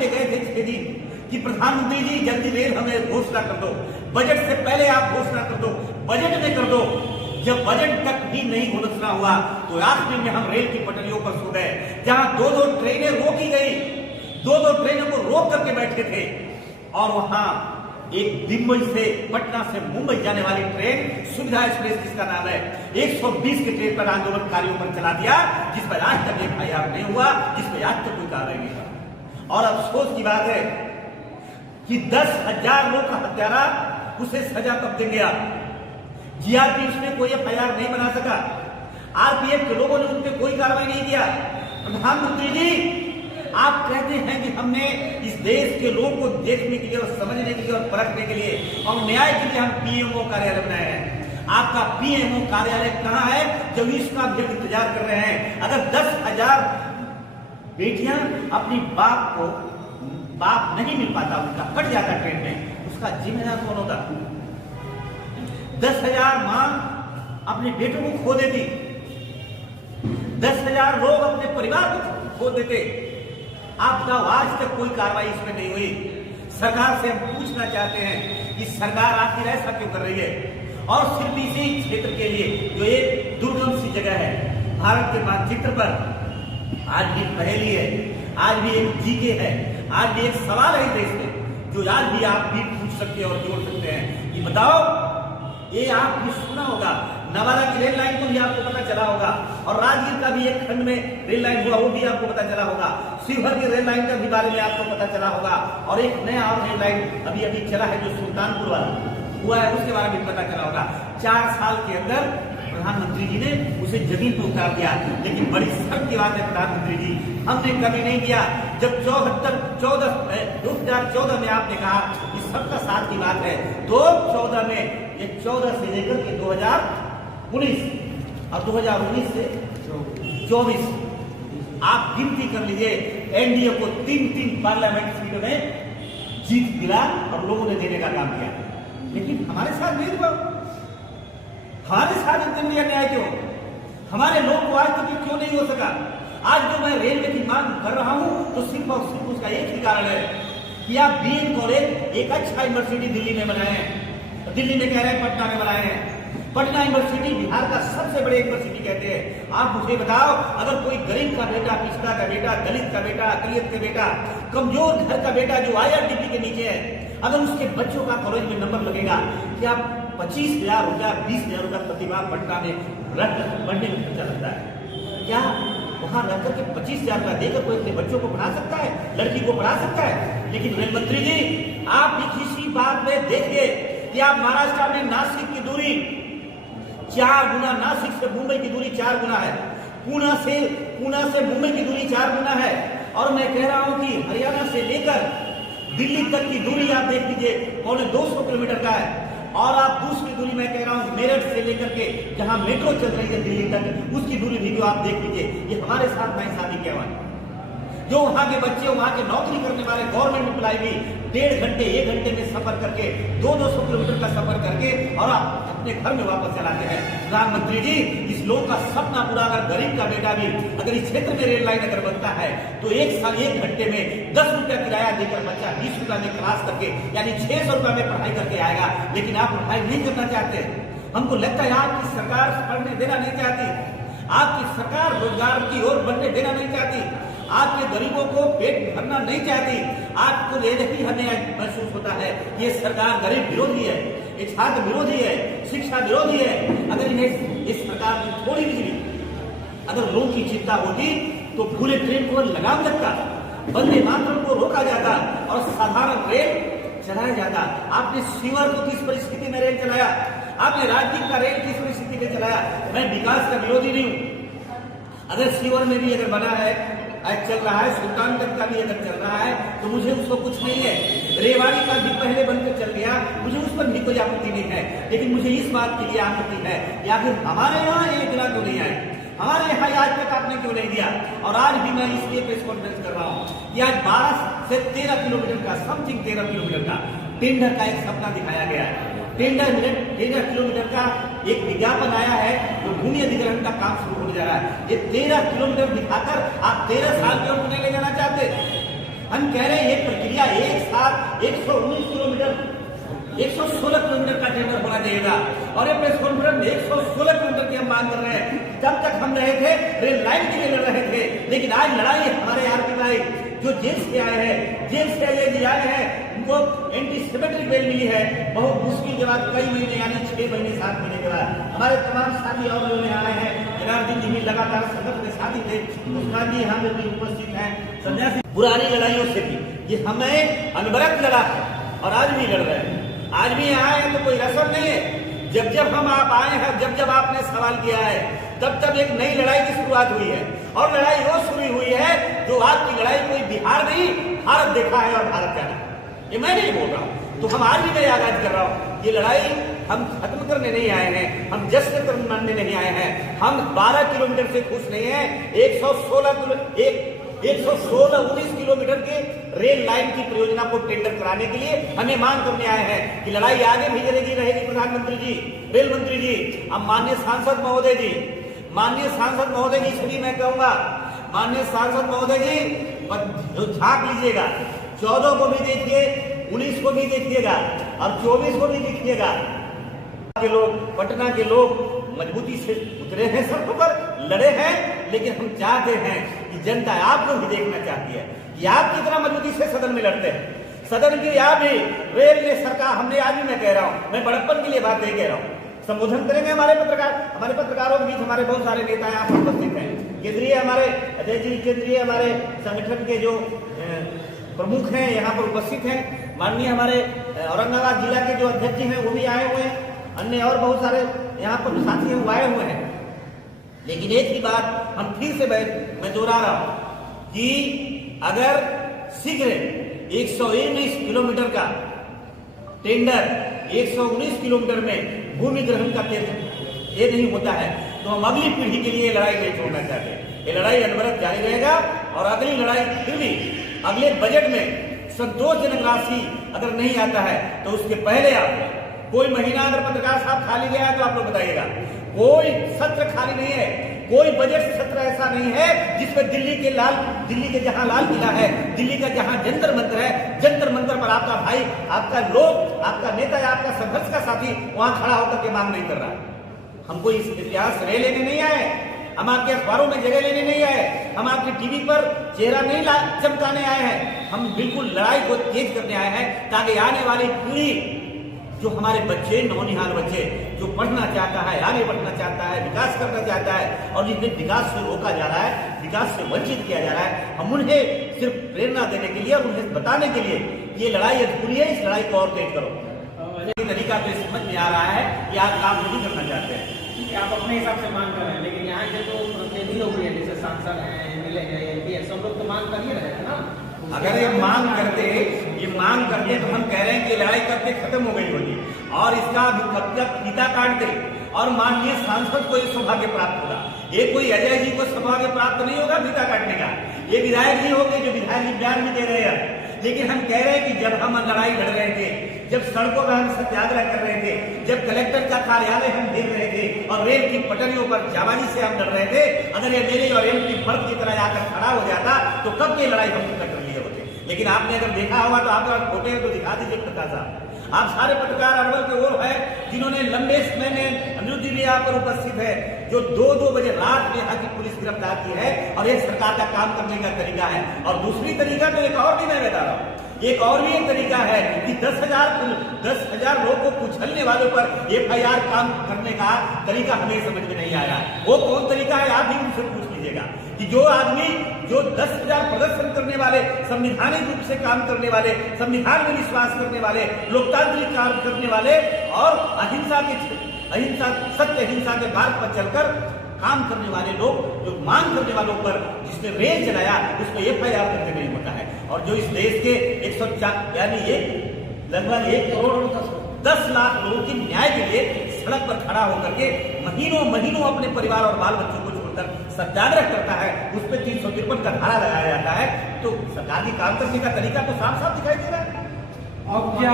के गए थे 6 दिन कि प्रधानमंत्री जी जल्दी रेल हमें घोषणा कर दो, बजट से पहले आप घोषणा कर दो, बजट में कर दो। जब बजट तक भी नहीं घोषणा हुआ तो आखिर में हम रेल की पटरियों पर सो गए, जहां 2-2 ट्रेनें रोकी गई, 2-2 ट्रेनों को रोक करके बैठे थे। और वहां एक दिल्ली से पटना से मुंबई जाने वाली ट्रेन सुविधा एक्सप्रेस जिसका नाम है, 120 के ट्रेन पर आंदोलनकारियों पर चला दिया, जिस पर आज तक FIR नहीं हुआ, जिस पर आज तक कोई कार्रवाई नहीं हुआ। और अफसोस की बात है कि 10,000 लोग का हत्यारा, उसे सजा कब देंगे आप? GRP उसमें कोई FIR नहीं बना सका, RPF के लोगों ने उन पर कोई कार्रवाई नहीं किया। प्रधानमंत्री जी, आप कहते हैं कि हमने इस देश के लोगों को देखने के लिए और समझने के लिए और परखने के लिए और न्याय के लिए हम PMO कार्यालय बनाए हैं। आपका PMO कार्यालय कहां है जब इसका भी इंतजार कर रहे हैं? अगर 10,000 बेटियां अपनी बाप नहीं मिल पाता, उनका कट जाता ट्रेन में, उसका जिम्मेदार कौन होता? 10,000 मां अपने बेटों को खो देती, 10,000 लोग अपने परिवार को खो देते। आपका आज तक कोई कार्रवाई इसमें नहीं हुई। सरकार से हम पूछना चाहते हैं कि सरकार आखिर ऐसा क्यों कर रही है? और सिर्फ इसी क्षेत्र के लिए जो एक दुर्गम सी जगह है भारत के मानचित्र पर, आज भी पहेली है, आज भी एक जीके है, आज भी एक सवाल है देश में जो आज भी आप भी पूछ सकते हैं और जोड़ सकते हैं कि बताओ, ये आपने सुना होगा, नवादा की रेल लाइन को भी आपको पता चला होगा, और राजगीर का भी एक खंड में रेल लाइन हुआ, वो भी आपको पता चला होगा। शिवहर की रेल लाइन का भी बारे में आपको पता चला होगा, और एक नया और रेल लाइन अभी चला है जो सुल्तानपुर वाला हुआ है, उसके बारे में पता चला होगा। 4 साल के अंदर प्रधानमंत्री जी ने उसे जमीन पर उतार दिया। लेकिन बड़ी शर्म की बात है प्रधानमंत्री जी, हमने कभी नहीं किया। जब 2014 में आपने कहा कि सबका साथ की बात है, तो 14 में, ये 14 से लेकर के 2019 और 2019 से 24 आप गिनती कर लीजिए, NDA को 3 पार्लियामेंट सीटों में जीत दिला और लोगों ने देने का काम किया। लेकिन हमारे साथ नहीं हुआ, हमारे साथ इतने अन्याय क्यों? हमारे लोग को आज तक क्यों नहीं हो सका? आज जो मैं रेलवे की मांग कर रहा हूं तो सिर्फ और सिर्फ उसका एक ही कारण है कि आप BN कॉलेज एक अच्छा यूनिवर्सिटी दिल्ली में बनाए हैं, दिल्ली में कह रहे हैं पटना में बनाए हैं। पटना यूनिवर्सिटी बिहार का सबसे बड़े यूनिवर्सिटी कहते हैं। आप मुझे बताओ, अगर कोई गरीब का बेटा, पिछड़ा का बेटा, दलित का बेटा, अकलियत का बेटा, कमजोर घर का बेटा जो IRDP के नीचे है, अगर उसके बच्चों का कॉलेज में नंबर लगेगा, क्या 25,000 रुपया, 20,000 रुपया प्रतिभा पटना में पढ़ने में खर्चा लगता है? क्या वहां रहकर के 25,000 रुपया देकर कोई अपने बच्चों को पढ़ा सकता है, लड़की को पढ़ा सकता है? लेकिन रेल मंत्री जी, आप भी किसी बात में देखिए कि आप महाराष्ट्र में नासिक की दूरी 4 गुना, नासिक से मुंबई की दूरी 4 गुना है, पूना से मुंबई की दूरी 4 गुना है। और मैं कह रहा हूं कि हरियाणा से लेकर दिल्ली तक की दूरी आप देख लीजिए, 250 किलोमीटर का है। और आप दूसरी दूरी मैं कह रहा हूं मेरठ से लेकर के जहां मेट्रो चल रही है दिल्ली तक, उसकी दूरी भी जो आप देख लीजिए। ये हमारे साथ नाइंसाफी क्या हुआ? जो वहां के बच्चे, वहां के नौकरी करने वाले गवर्नमेंट एम्प्लॉय भी 1.5 घंटे 1 घंटे में सफर करके 200 किलोमीटर का सफर करके और आप अपने घर में वापस चलाते हैं। प्रधानमंत्री जी, इस लोग का सपना पूरा, अगर गरीब का बेटा भी अगर इस क्षेत्र में रेल लाइन अगर बनता है तो 1 घंटे में 10 रुपया किराया देकर बच्चा 20 रुपया में क्लास करके यानी 600 रुपया में पढ़ाई करके आएगा। लेकिन आप पढ़ाई नहीं करना चाहते। हमको लगता है आपकी सरकार पढ़ने देना नहीं चाहती, आपकी सरकार रोजगार की ओर बढ़ने देना नहीं चाहती, आपके गरीबों को पेट भरना नहीं चाहती। आपको यही हमें महसूस होता है ये सरकार गरीब विरोधी है, ये छात्र विरोधी है, शिक्षा विरोधी है। अगर इन्हें इस प्रकार की थोड़ी भी अगर लोगों की चिंता होती तो पूरे ट्रेन को लगाम लगता, वंदे मातरम को रोका जाता और साधारण रेल चलाया जाता। आपने शिवहर को किस परिस्थिति में रेल चलाया, आपने राजगीर का रेल किस परिस्थिति में चलाया? मैं विकास का विरोधी नहीं हूं। अगर शिवहर में भी अगर बना है, आज चल रहा है, सुल्तानगंज का भी अगर चल रहा है तो मुझे उसको कुछ नहीं है। रेवाड़ी का भी पहले बनकर चल गया, मुझे उस पर भी कोई आपत्ति नहीं है। लेकिन मुझे इस बात के लिए आपत्ति है या फिर हमारे यहाँ ये इतना क्यों नहीं आए, हमारे यहाँ आज तक आपने क्यों नहीं दिया? और आज भी मैं इसलिए प्रेस कॉन्फ्रेंस कर रहा हूँ कि आज 12 से 13 किलोमीटर का, समथिंग 13 किलोमीटर का टेंडर का एक सपना दिखाया गया है। 13 किलोमीटर का एक विज्ञापन आया है जो भूमि अधिग्रहण का काम शुरू होने जा रहा है। ये 13 किलोमीटर दिखाकर आप 13 साल की ओर नहीं ले जाना चाहते? हम कह रहे हैं ये प्रक्रिया एक साथ 119 किलोमीटर 116 किलोमीटर का टेंडर होना चाहिए और ये प्रेस कॉन्फ्रेंस में 116 किलोमीटर की हम मांग कर रहे हैं। जब तक हम रहे थे रेल लाइन के लिए लड़ रहे थे, लेकिन आज लड़ाई हमारे आरपी भाई जो जेल से आए हैं, जेल से आए हैं, उनको एंटीसेमेट्रिक बेल मिली है बहुत मुश्किल के बाद, कई महीने यानी 6 महीने 7 महीने के बाद। हमारे तमाम साथी और लोग आए हैं, जनार्दन जी भी लगातार संघर्ष के साथी थे, मुस्कान जी यहाँ पे भी उपस्थित हैं, संध्या सिंह पुरानी लड़ाइयों से भी ये हमें अनवरत लड़ा है और आज भी लड़ रहे हैं। आज भी यहाँ आए तो कोई रसम नहीं है। जब जब हम आप आए हैं, जब जब आपने सवाल किया है, तब तब एक नई लड़ाई की शुरुआत हुई है और लड़ाई वो शुरू हुई है जो आपकी लड़ाई कोई बिहार नहीं भारत देखा है और भारत जाना है। ये मैं नहीं बोल रहा हूँ, तो हम आज भी नई आगाज कर रहा हूँ। ये लड़ाई हम खत्म करने नहीं आए हैं, हम जश्न करने नहीं आए हैं। हम 12 किलोमीटर से खुश नहीं है। 119 किलोमीटर के रेल लाइन की परियोजना को टेंडर कराने के लिए हमें मांग करने आए हैं कि लड़ाई आगे भी रहेगी। प्रधानमंत्री जी, रेल मंत्री जी, अब माननीय सांसद महोदय जी, इसलिए मैं कहूंगा माननीय सांसद महोदय जी झांक लीजिएगा, 14 को भी देखिए, 19 को भी देखिएगा और 24 को भी देखिएगा। के लोग, पटना के लोग मजबूती से उतरे हैं सड़कों पर, लड़े हैं, लेकिन हम चाहते हैं कि जनता आपको भी देखना चाहती है कि आप कितना मजबूती से सदन में लड़ते हैं। सदन की आप भी रेल ने सरकार, हमने आज भी मैं कह रहा हूं, मैं बड़प्पन के लिए बात नहीं कह रहा हूं, संबोधन करेंगे हमारे पत्रकारों के बीच हमारे बहुत सारे नेता यहाँ पर उपस्थित हैं। केंद्रीय हमारे अजय जी, केंद्रीय हमारे संगठन के जो प्रमुख हैं यहाँ पर उपस्थित हैं। माननीय हमारे औरंगाबाद जिला के जो अध्यक्ष जी हैं वो भी आए हुए हैं, अन्य और बहुत सारे यहाँ पर साथी हैं आए हुए हैं। लेकिन एक ही बात हम फिर से मैं दोहरा रहा हूं कि अगर शीघ्र 119 किलोमीटर का टेंडर 119 किलोमीटर में भूमि ग्रहण का ये नहीं होता है तो हम अगली पीढ़ी के लिए लड़ाई नहीं छोड़ना चाहते। ये लड़ाई अनवरत जारी रहेगा और अगली लड़ाई फिर भी अगले बजट में संतोषजनक राशि अगर नहीं आता है तो उसके पहले आप कोई महीना अगर पत्रकार साहब खाली गया है तो आप लोग बताइएगा। कोई सत्र खाली नहीं है, कोई बजट सत्र ऐसा नहीं है जिसमें दिल्ली के जहां लाल किला है, दिल्ली का जहां जंतर मंतर है, जंतर मंतर पर आपका भाई, आपका लोग, आपका नेता या आपका संघर्ष का साथी वहां खड़ा होकर के मांग नहीं कर रहा। हमको इस इतिहास रह लेने नहीं आए, हम आपके अखबारों में जगह लेने नहीं आए, हम आपकी टीवी पर चेहरा नहीं चमकाने आए हैं। हम बिल्कुल लड़ाई को तेज करने आए हैं ताकि आने वाली पीढ़ी, जो हमारे बच्चे, नौनिहाल बच्चे जो पढ़ना चाहता है, आगे बढ़ना चाहता है, विकास करना चाहता है और जिन्हें विकास से रोका जा रहा है, विकास से वंचित किया जा रहा है, हम उन्हें सिर्फ प्रेरणा देने के लिए और उन्हें बताने के लिए ये लड़ाई अधूरी है, इस लड़ाई को और तेज करो। तरीका तो समझ में आ रहा है कि आप काम नहीं करना चाहते हैं, आप अपने हिसाब से मांग कर रहे हैं, लेकिन यहाँ के तो प्रतिनिधि लोग भी हैं, जैसे सांसद हैं, एमएलए हैं, एमपी है, सब लोग तो मांग कर ही रहे हैं ना। अगर ये मांग करते तो हम कह रहे हैं कि लड़ाई करते खत्म हो गई होगी और इसका कब तक फीता काट दे और माननीय सांसद को ये सौभाग्य प्राप्त होगा। ये कोई अजय जी को सौभाग्य प्राप्त नहीं होगा फीता काटने का, ये विधायक जी होंगे जो विधायक जी बयान भी दे रहे हैं। लेकिन हम कह रहे हैं कि जब हम लड़ाई लड़ रहे थे, जब सड़कों पर हम सत्याग्रह कर रहे थे, जब कलेक्टर का कार्यालय हम देख रहे थे और रेल की पटरियों पर जाबाजी से हम लड़ रहे थे, अगर ये मेरे और एम की फर्क की तरह आकर खड़ा हो जाता तो कब की लड़ाई हम कर लिए होते। लेकिन आपने अगर देखा होगा तो आप अगर फोटे हैं तो दिखा दीजिए पत्रकार साहब। आप सारे पत्रकार अरवल के वो है जिन्होंने लंबे समय में, अनिरुद्ध जी भी यहाँ पर उपस्थित है, जो 2-2 बजे रात में यहाँ की पुलिस गिरफ्तार की है और ये सरकार का काम करने का तरीका है। और दूसरी तरीका तो एक और भी मैं बता रहा हूँ, एक और भी एक तरीका है कि 10,000 लोग को कुचलने वालों पर FIR काम करने का तरीका हमें समझ में नहीं आया। वो कौन तरीका है आप भी उनसे पूछ लीजिएगा कि जो आदमी जो 10,000 प्रदर्शन करने वाले, संवैधानिक रूप से काम करने वाले, संविधान में विश्वास करने वाले, लोकतांत्रिक कार्य करने वाले और सत्य अहिंसा के मार्ग पर चलकर काम करने वाले लोग, जो मांग करने वालों पर जिसने रेल चलाया उस पर FIR करके नहीं होता है। और जो इस देश के 104 यानी लगभग 1 करोड़ 10 लाख लोगों की न्याय के लिए सड़क पर खड़ा होकर के महीनों अपने परिवार और बाल बच्चों को छोड़कर सत्याग्रह करता है, उस पर 353 का धारा लगाया जाता है। तो सरकार की काम करने का तरीका तो साफ साफ दिखाई दे रहा है। अब क्या